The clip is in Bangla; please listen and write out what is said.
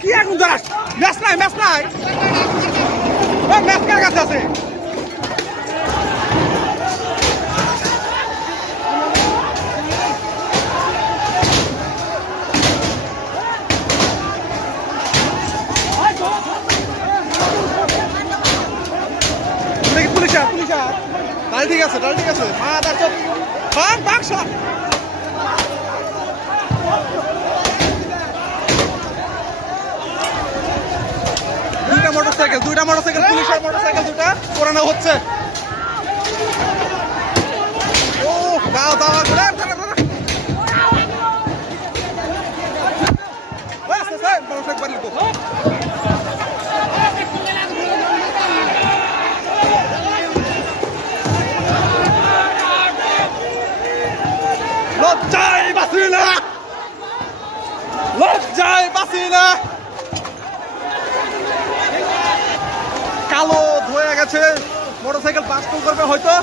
কি এখন দাঁড়াস ম্যাচ নাই ম্যাচ নাই। ম্যাচ কার কাছে আছে? ঠিক আছে ডাল ঠিক আছে। মা তার চোখ। বাং বাং শট দুইটা মোটরসাইকেল দুইটা মোটরসাইকেল পুলিশের মোটরসাইকেল দুটা পোড়ানো হচ্ছে। ও দাও দাও দাও, লজ্জায় বাঁচি না লজ্জায় বাঁচি না কালো ধয়ে গেছে মোটরসাইকেল পাস করবে হয়তো।